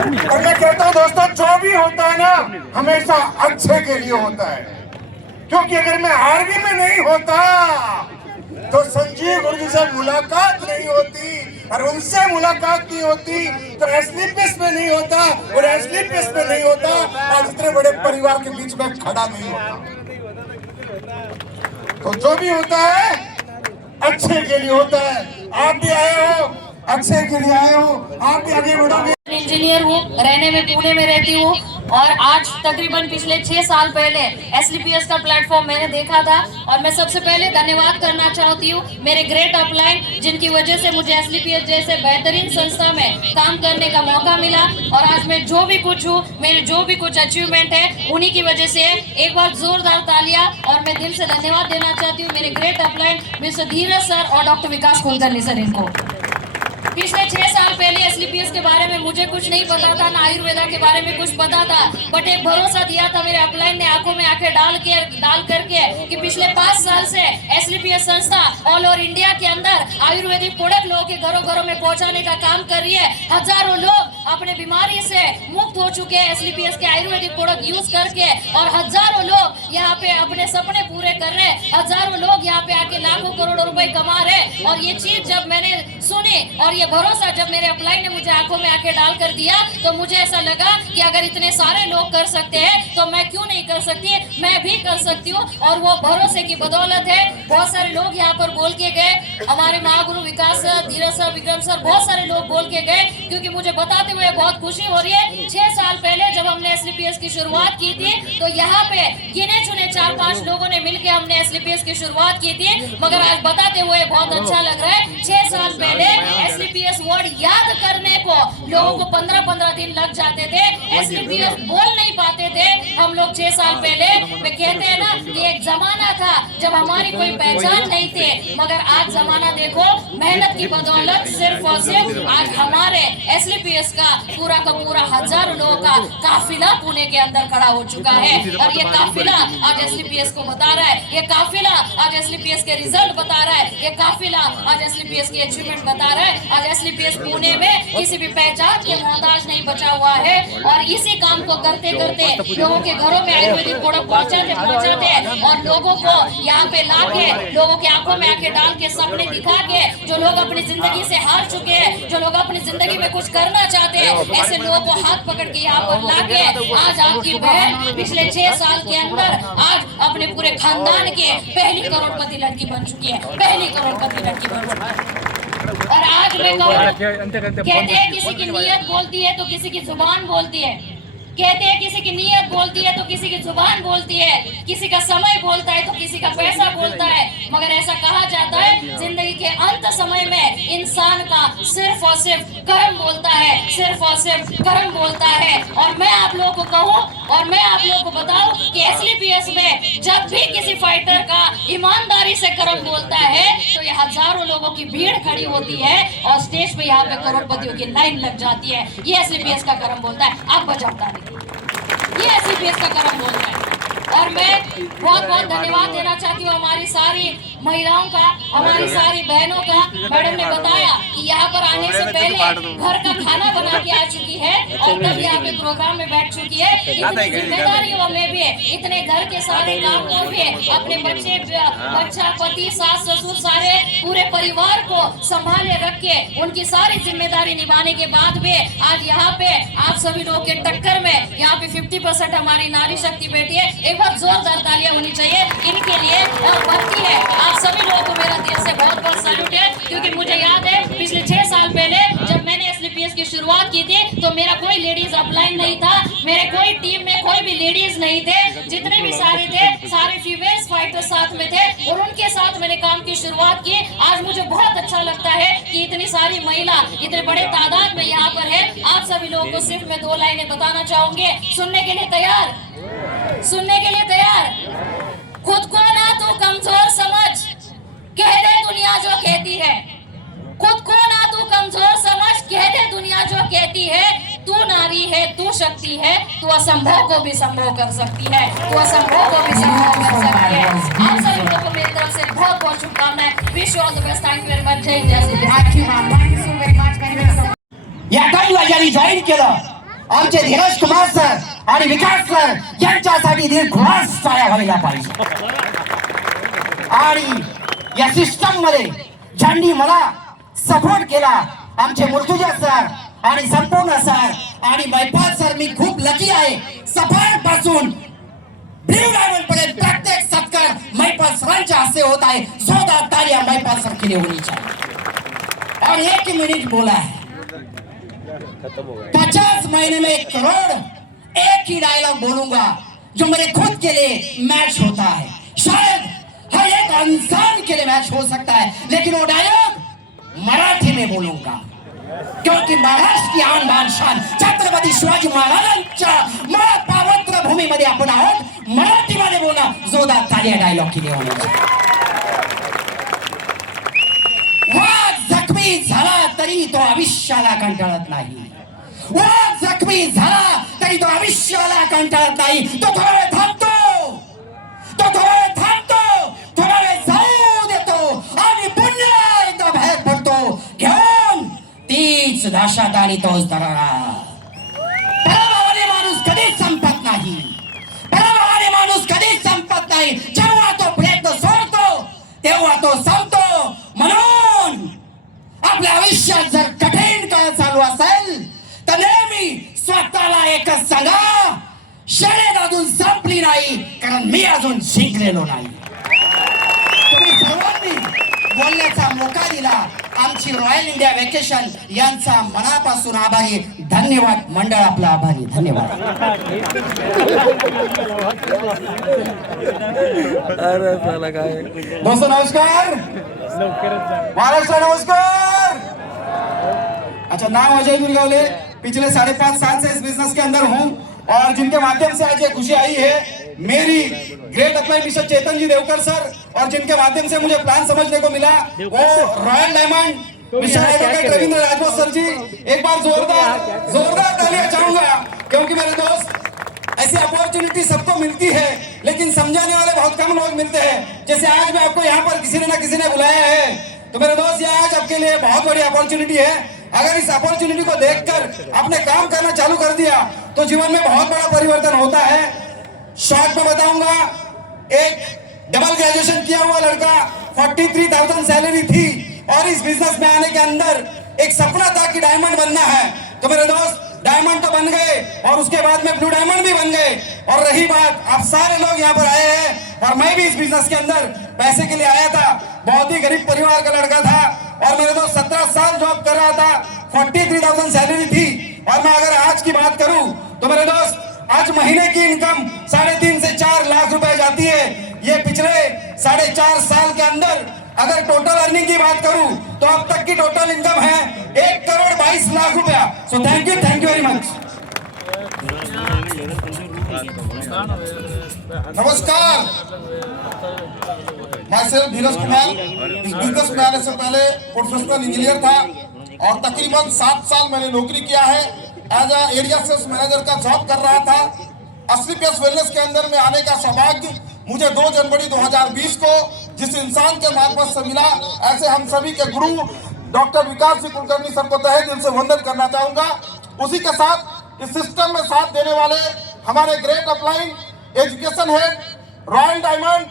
और मैं कहता हूँ दोस्तों, जो भी होता है ना हमेशा अच्छे के लिए होता है, क्योंकि अगर मैं आर्मी में नहीं होता तो संजीव गुरु जी से मुलाकात नहीं होती, और उनसे मुलाकात नहीं होती तो एसलीपीएस में नहीं होता, और एसलीपीएस में नहीं होता आज इतने बड़े परिवार के बीच में खड़ा नहीं होता। तो जो भी होता है अच्छे के लिए होता है। आप भी आए हो, अच्छे के लिए आए हो, आप भी आगे बढ़ोगे। इंजीनियर हूँ, रहने में पुणे में रहती हूँ, और आज तकरीबन पिछले 6 साल पहले एसलीपीएस का प्लेटफॉर्म मैंने देखा था, और मैं सबसे पहले धन्यवाद करना चाहती हूँ मेरे ग्रेट अपलाइन, जिनकी वजह से मुझे एसलीपीएस जैसे बेहतरीन संस्था में काम करने का मौका मिला, और आज मैं जो भी कुछ हूँ, मेरे जो भी कुछ अचीवमेंट है उन्हीं की वजह से। एक बार जोरदार तालियां, और मैं दिल से धन्यवाद देना चाहती हूँ मेरे ग्रेट अपलाइन मिस्टर धीरज सर और डॉक्टर विकास कुलकर्णी सर इनको। पिछले 6 साल पहले एसलीपीएस के बारे में मुझे कुछ नहीं पता था, ना आयुर्वेदा के बारे में कुछ पता था, बट एक भरोसा दिया था मेरे अपलाइन ने आंखों में आंखें डाल करके कि पिछले 5 साल से एसलीपीएस संस्था ऑल ओवर इंडिया के अंदर आयुर्वेदिक प्रोडक्ट लोगों के घरों घरों में पहुंचाने का काम कर रही है। हजारों लोग अपने बीमारी से मुक्त हो चुके हैं एसलीपीएस के आयुर्वेदिक प्रोडक्ट यूज करके, और हजारों लोग यहाँ पे अपने सपने पूरे कर रहे हैं, हजारों लोग यहाँ पे आके लाखों करोड़ों रुपए कमा रहे। और ये चीज जब मैंने सुनी और ये भरोसा जब मेरे अपलाइन ने मुझे आंखों में आंखें डाल कर दिया, तो मुझे ऐसा लगा कि अगर इतने सारे लोग कर सकते हैं तो मैं क्यों नहीं कर सकती, मैं भी कर सकती हूँ। और वो भरोसे की बदौलत है। बहुत सारे लोग यहाँ पर बोल के गए, हमारे महागुरु विकास सर, धीरज सर, विक्रम सर, बहुत सारे लोग बोल के गए, क्योंकि मुझे बताते हुए बहुत खुशी हो रही है। 6 साल पहले जब हमने एसलीपीएस की शुरुआत की थी तो यहाँ पे गिने चुने 4-5 लोगों ने मिलकर हमने एसलीपीएस की शुरुआत की थी, मगर आज बताते हुए बहुत अच्छा लग रहा है। 6 साल पहले एसलीपीएस वर्ड याद करने को लोगों को 15-15 दिन लग जाते थे, एसलीपीएस बोल नहीं पाते थे हम लोग 6 साल पहले। वे कहते हैं ना कि एक जमाना था जब हमारी कोई पहचान नहीं थी, मगर आज जमाना देखो, मेहनत की बदौलत सिर्फ और सिर्फ आज हमारे एसलीपीएस का पूरा हजारों लोगों का काफिला पुणे के अंदर खड़ा हो चुका है। और ये काफिला आज एसलीपीएस को बता रहा है, ये काफिला आज एसलीपीएस के रिजल्ट बता रहा है, ये काफिला आज एसलीपीएस की अचीवमेंट बता रहा है। आज एसलीपीएस पुणे में किसी भी पहचान के मोहताज नहीं बचा हुआ है, और इसी काम को करते करते लोगों के घरों में आयुर्वेदिक प्रोडक्ट पहुंचाते और लोगों को यहाँ पे लाके, लोगों की आंखों में आंखें डाल के, सपने दिखा के, जो लोग अपनी जिंदगी से हार चुके हैं, जो लोग अपनी जिंदगी में कुछ करना चाहते हैं, ऐसे लोगों को हाथ पकड़ के यहाँ पर लाके आज आपकी बहन पिछले 6 साल के अंदर आज अपने पूरे खानदान के पहली करोड़पति लड़की बन चुकी है, पहली करोड़पति लड़की बन चुकी है। और आज मैं कहते हैं किसी की नीयत बोलती है तो किसी की जुबान बोलती है, कहते हैं किसी की नीयत बोलती है तो किसी की जुबान बोलती है, किसी का समय बोलता है तो किसी का पैसा बोलता है, मगर ऐसा कहा जाता है जिंदगी के अंत समय में इंसान का सिर्फ और सिर्फ कर्म बोलता है, सिर्फ और सिर्फ कर्म बोलता है। और मैं आप लोगों को कहूँ और मैं आप लोगों को बताऊं कि एसलीपीएस में जब भी किसी फाइटर का ईमानदारी से कर्म बोलता है तो ये हजारों लोगों की भीड़ खड़ी होती है और स्टेज पे यहाँ पे करोड़पतियों की लाइन लग जाती है। ये एसलीपीएस का कर्म बोलता है, आप बजाता नहीं, ये एसलीपीएस का कर्म बोलता है। और मैं बहुत बहुत धन्यवाद देना चाहती हूँ हमारी सारी महिलाओं का, हमारी सारी बहनों का। मैडम ने बताया कि यहाँ पर आने से पहले घर का खाना बना के आ चुकी है और तब यहाँ पे प्रोग्राम में बैठ चुकी है। इतनी जिम्मेदारियों में भी, इतने घर के सारे काम को भी, अपने बच्चा, पति, सास, ससुर, सारे पूरे परिवार को संभाले रख के उनकी सारी जिम्मेदारी निभाने के बाद भी आज यहाँ पे आप सभी लोगों के टक्कर में यहाँ पे 50% हमारी नारी शक्ति बैठी है। एक बार जोरदार तालियां होनी चाहिए इनके लिए। बनती है आप सभी लोगों को मेरा दिल से बहुत बहुत सैल्यूट है, क्योंकि मुझे याद है पिछले 6 साल पहले जब मैंने एसलीपीएस की शुरुआत की थी तो मेरा कोई लेडीज अपलाइन नहीं था, मेरे कोई टीम में कोई भी लेडीज नहीं थे, जितने भी सारे थे सारे फीमेल्स फाइटर साथ में थे और उनके साथ मैंने काम की शुरुआत की। आज मुझे बहुत अच्छा लगता है कि इतनी सारी महिला इतने बड़े तादाद में यहाँ पर है। आप सभी लोगों को सिर्फ मैं 2 लाइनें बताना चाहूंगी, सुनने के लिए तैयार, सुनने के लिए तैयार। खुद को ना तू कमजोर समझ, कह दे दुनिया जो कहती है, खुद को ना तू कमजोर समझ, कह दे दुनिया जो कहती है, तू नारी है, तू शक्ति है, तू असंभव को भी संभव कर सकती है, तू असंभव को भी संभव कर सकती है। आप सभी लोगों को मेरी तरफ से बहुत बहुत शुभकामनाएं। Wish you all the best, thank you very much, जय हिंद, जय श्री राम। या टाइमला ज्यांनी जॉईन केलं आमचे धीरज कुमार सर आणि विकास सर यांच्यासाठी दीर्घवास टाळ्या व्हायला पाहिजे. आणि या सिस्टम मध्ये ज्यांनी मला सपोर्ट केला आमचे मुर्तुजा सर आणि संपूर्ण सर आणि मैपाल सर, मी खूप लकी आहे. सफार पासून ब्ल्यू डायमंड पर्यंत प्रत्येक सत्कार मैपाल सरांच्या हस्ते होत आहे. जोरदार तालियां मैपाल सर के लिए होनी चाहिए. और 1 मिनट बोला है, 50 महीने में 1 करोड़, एक ही डायलॉग बोलूंगा जो मेरे खुद के लिए मैच होता है. शायद हर एक इंसान के लिए मैच हो सकता है, लेकिन वो डायलॉग मराठी में बोलूंगा क्योंकि महाराष्ट्र की आन बान शान छत्रपती शिवाजी महाराजांच्या महापावित्र भूमीमध्ये आपण आहोत. मराठीमध्ये बोलणं जोरदार तालिया डायलॉग के लिए होणार. वाघ जखमी झाला तरी तो आयुष्याला कंटाळत नाही. वाघ जखमी झाला तरी तो आयुष्याला कंटाळत नाही. तो थोडा वेळ थांबतो, तो थोडा वेळ थांबतो, थोडा वेळ जाऊ देतो आणि पुन्हा एकदा बाहेर पडतो घेऊन तीच दाशात आणि तोच दरारा. पराभवाने माणूस कधीच संपत नाही. पराभवाने माणूस कधीच संपत नाही. जेव्हा तो प्रयत्न सोडतो तेव्हा तो संपतो. म्हणून आपल्या आयुष्यात जर कठीण काळ चालू असेल तर नेहमी स्वतःला एकच सांगा, शर्यत अजून संपली नाही, कारण मी अजून जिंकलेलो नाही. तुम्ही सर्वांनी बोलण्याचा मोका दिला. आमची रॉयल इंडिया वेकेशन यांचा मनापासून आभारी. धन्यवाद मंडळ, आपला आभारी. धन्यवाद. दोस्तों नमस्कार, महाराष्ट्र नमस्कार. अच्छा, नाम अजय दुर्गावले, पिछले 5.5 साल से इस बिजनेस के अंदर हूँ और जिनके माध्यम से आज ये खुशी आई है, मेरी ग्रेट अप्लाई मिस्टर चेतन जी देवकर सर, और जिनके माध्यम से मुझे प्लान समझने को मिला वो royal diamond mister advocate Ravindra Rajput sir ji. एक बार जोरदार तालियां चाहूंगा, क्योंकि मेरे दोस्त ऐसी अपॉर्चुनिटी सबको मिलती है लेकिन समझाने वाले बहुत कम लोग मिलते हैं. जैसे आज मैं आपको यहाँ पर किसी ने बुलाया है, तो मेरे दोस्त ये आज आपके लिए बहुत बड़ी अपॉर्चुनिटी है. अगर इस अपॉर्चुनिटी को देखकर आपने काम करना चालू कर दिया तो जीवन में बहुत बड़ा परिवर्तन होता है. शॉर्ट में बताऊंगा, एक डबल ग्रेजुएशन किया हुआ लड़का, 43,000 सैलरी थी और इस बिजनेस में आने के अंदर एक सपना था कि डायमंड बनना है. तो मेरे दोस्त डायमंड तो बन गए और उसके बाद में ब्लू डायमंड भी बन गए. और रही बात, आप सारे लोग यहाँ पर आए हैं और मैं भी इस बिजनेस के अंदर पैसे के लिए आया था. बहुत ही गरीब परिवार का लड़का था और मेरे दोस्त 17 साल जॉब कर रहा था, 43,000 सैलरी थी. और मैं अगर आज की बात करूं तो मेरे दोस्त आज महीने की इनकम 3.5 से 4 लाख रुपए जाती है. ये पिछले 4.5 साल के अंदर अगर टोटल अर्निंग की बात करूं तो अब तक की टोटल इनकम है 1 करोड़ 22 लाख रुपया. So thank you very much. नमस्कार, मैं सिर्फ धीरज कुमार. इस बिजनेस में आने से पहले प्रोफेशनल इंजीनियर था और तकरीबन 7 साल मैंने नौकरी किया है. As a area sales manager का जॉब कर रहा था. असलीपियस वेलनेस के अंदर में आने का सौभाग्य मुझे 2 जनवरी 2020 को जिस इंसान के मार्फत से मिला, ऐसे हम सभी के गुरु डॉक्टर विकास जी कुलकर्णी सर को तहे दिल से वंदन करना चाहूंगा. उसी के साथ इस सिस्टम में साथ देने वाले हमारे great upline education head royal diamond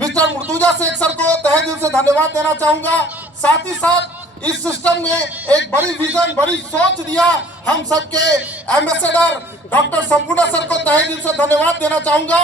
mister Murtuza Shaikh sir को तहे दिल से धन्यवाद देना चाहूंगा. साथ ही साथ इस सिस्टम में एक बड़ी विजन, बड़ी सोच दिया हम सबके एम्बेसडर डॉक्टर संपूर्ण सर को तहे दिल से धन्यवाद देना चाहूंगा.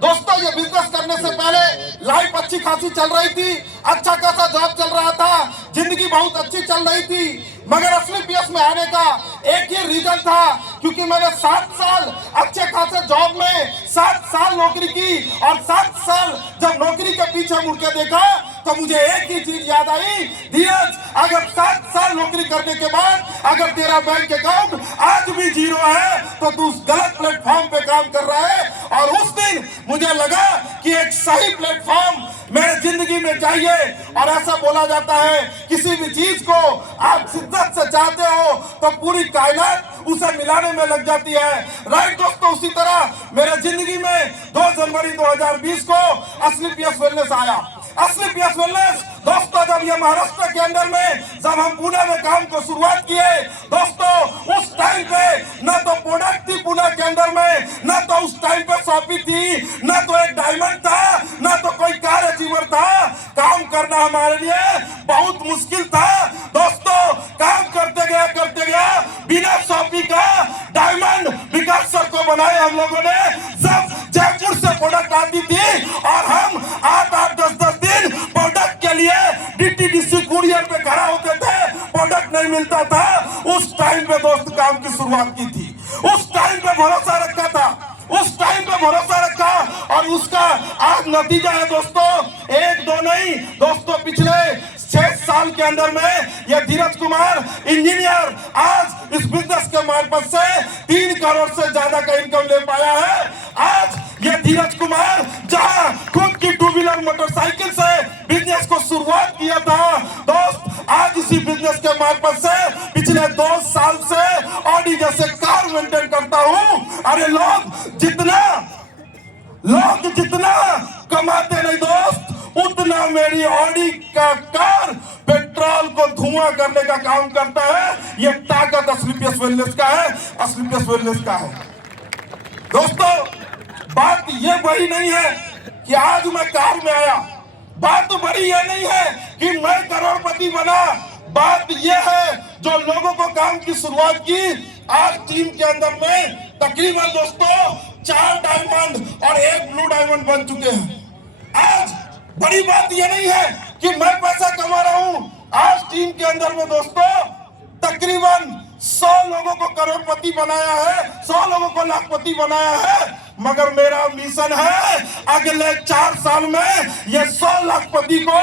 दोस्तों, ये बिजनेस करने से पहले लाइफ अच्छी खासी चल रही थी, अच्छा खासा जॉब चल रहा था, जिंदगी बहुत अच्छी चल रही थी. मगर असलीपियस में आने का एक ही रीजन था, क्योंकि मैंने 7 साल अच्छे खासे जॉब में 7 साल नौकरी की और 7 साल जब नौकरी के पीछे मुड़ के देखा तो मुझे एक ही चीज याद आई, धीरज, अगर 7 साल नौकरी करने के बाद अगर तेरा बैंक अकाउंट आज भी 0 है तो तू उस गलत प्लेटफॉर्म पे काम कर रहा है. और उस दिन मुझे लगा कि एक सही प्लेटफॉर्म मेरे जिंदगी में चाहिए. और ऐसा बोला जाता है, किसी भी चीज को आप शिद्दत से चाहते हो तो पूरी कायनात उसे मिलाने में लग जाती है. राइट दोस्तों, उसी तरह मेरे जिंदगी में 2 जनवरी 2020 को असलीपियस वेलनेस आया. असलीपियस वेलनेस दोस्तों, जब ये महाराष्ट्र के अंदर में जब हम पुणे में काम को शुरुआत किए दोस्तों, उस टाइम पे ना तो प्रोडक्ट थी पुणे के अंदर में, ना तो उस टाइम पे शॉपी थी, ना तो एक डायमंड था, ना तो कोई कार अचीवर था। काम करना हमारे लिए बहुत मुश्किल था दोस्तों। काम करते गया बिना शॉपी का डायमंड विकास सर को बनाए हम लोगों ने। जब जयपुर से प्रोडक्ट आती थी और हम 8-8, 10-10 दिन प्रोडक्ट के लिए DTDC कुरियर पे खड़ा होते थे, प्रोडक्ट नहीं मिलता था। उस टाइम पे दोस्त काम की शुरुआत की थी, उस टाइम पे भरोसा रखा था, उस टाइम पे भरोसा रखा और उसका आज नतीजा है दोस्तों। 1-2 नहीं दोस्तों, पिछले 6 साल के अंदर में यह धीरज कुमार इंजीनियर आज इस बिजनेस के मार्फत से 3 करोड़ से ज्यादा का इनकम ले पाया है। आज ये धीरज कुमार जहां खुद की 2 व्हीलर मोटरसाइकिल से बिजनेस को शुरुआत किया था दोस्त, आज इसी बिजनेस के मार्फत से पिछले 2 साल से ऑडी जैसे कार मेंटेन करता हूं। अरे लोग जितना कमाते नहीं दोस्त, उतना मेरी ऑडी का कार पेट्रोल को धुआं करने का काम करता है। ये ताकत एसलीपीएस वेलनेस का है, एसलीपीएस वेलनेस का है दोस्तों। बात ये बड़ी नहीं है कि आज मैं कार में आया, बात तो बड़ी ये नहीं है कि मैं करोड़पति बना। बात ये है जो लोगों को काम की शुरुआत की, आज टीम के अंदर में तकरीबन दोस्तों 4 डायमंड और 1 ब्लू डायमंड बन चुके हैं। आज बड़ी बात ये नहीं है कि मैं पैसा कमा रहा हूं, आज टीम के अंदर में दोस्तों तकरीबन 100 लोगों को करोड़पति बनाया है, 100 लोगों को लाखपति बनाया है। मगर मेरा मिशन है अगले 4 साल में ये 100 लाखपति को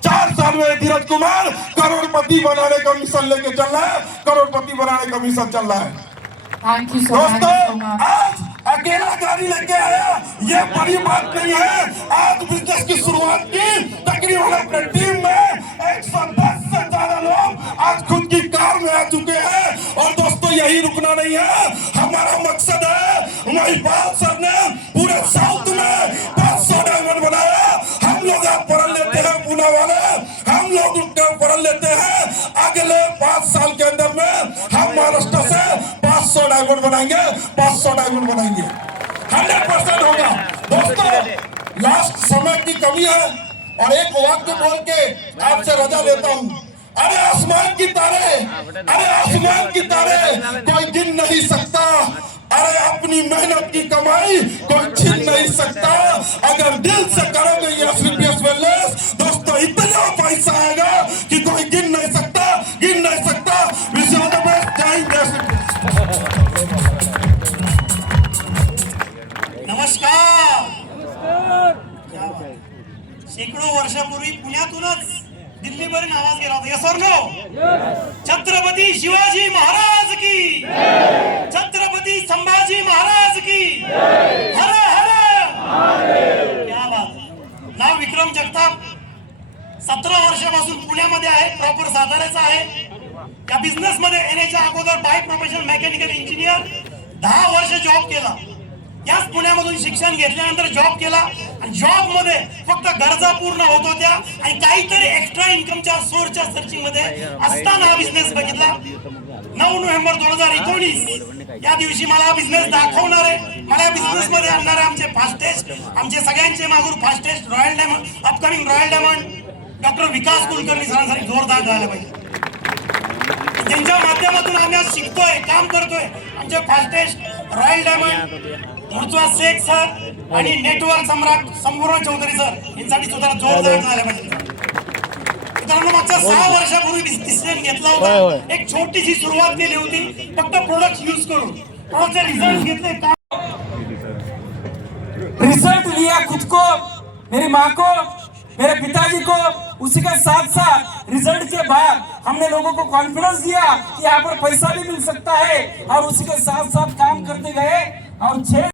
4 साल में धीरज कुमार करोड़पति बनाने का मिशन लेके चल रहा है, करोड़पति बनाने का मिशन चल रहा है। थैंक यू दोस्तों आज अकेला गाड़ी लेके आया ये बड़ी बात नहीं है। आज बिजनेस की शुरुआत की तकरीबन अपने टीम में 110 से ज्यादा लोग आज खुद की कार में आ चुके हैं। और दोस्तों यही रुकना नहीं है, हमारा मकसद है महिपाल सर ने पूरे साउथ में 500 डायमंड बनाया। हम लोग आप पढ़ लेते हैं पुणे वाले, हम लोग पढ़ लेते हैं अगले 5 साल के अंदर में हम महाराष्ट्र से 500 डायमंड बनाएंगे, 500 डायमंड बनाएंगे, 100% होगा दोस्तों। लास्ट समय की कमी है और एक वाक्य बोल के आपसे रजा लेता हूं। अरे आसमान की तारे, अरे आसमान की तारे कोई गिन नहीं सकता, अरे अपनी मेहनत की कमाई कोई छीन नहीं सकता। अगर दिल से करोगे ये एसलीपीएस वेलनेस दोस्तों, इतना पैसा आएगा कि कोई गिन नहीं सकता, गिन नहीं सकता। विश ऑल द बेस्ट, जय हिंद। नमस्कार। शेकडो वर्षापूर्वी पुण्यातूनच दिल्लीपर्यंत आवाज गेला होता, यस और नो? छत्रपती शिवाजी महाराज की, छत्रपती संभाजी महाराज की, हर हर। क्या बात है। नाव विक्रम जगताप, 17 वर्षापासून पुण्यामध्ये आहे, प्रॉपर साताऱ्याचा आहे। या बिझनेस मध्ये येण्याच्या अगोदर बाय प्रोफेशनल मेकॅनिकल इंजिनियर 10 वर्ष जॉब केला। याच पुण्यामधून शिक्षण घेतल्यानंतर जॉब केला आणि जॉब मध्ये फक्त गरजा पूर्ण होत होत्या आणि काहीतरी एक्स्ट्रा इन्कमच्या सोर्सच्या सर्चिंग मध्ये असताना हा बिझनेस बघितला। 9 नोव्हेंबर 2019 या दिवशी मला हा बिझनेस दाखवणार आहे, मला या बिझनेस मध्ये आणणार आहे आमचे फास्टेस्ट, आमचे सगळ्यांचे मागून fastest royal diamond, upcoming royal diamond doctor Vikas Kulkarni सरांसाठी जोरदार झाला पाहिजे। त्यांच्या माध्यमातून आम्ही आज शिकतोय, काम करतोय। आमचे fastest royal diamond Murtuza Shaikh sir आणि नेटवर्क सम्राट संपूर्ण चौधरी सर यांच्यासाठी सुद्धा जोरदार झाले पाहिजे। मित्रांनो मागच्या 6 वर्षापूर्वी डिसिजन घेतला होता, एक छोटीशी सुरुवात केली होती फक्त प्रोडक्ट यूज करून, प्रोडक्टचे रिझल्ट घेतले। रिजल्ट लिया खुद को, मेरी माँ को, मेरे पिताजी को, उसी के साथ साथ रिजल्ट के बाद हमने लोगों को कॉन्फिडेंस दिया कि यहाँ पर पैसा भी मिल सकता है और उसी के साथ साथ काम करते गए और 6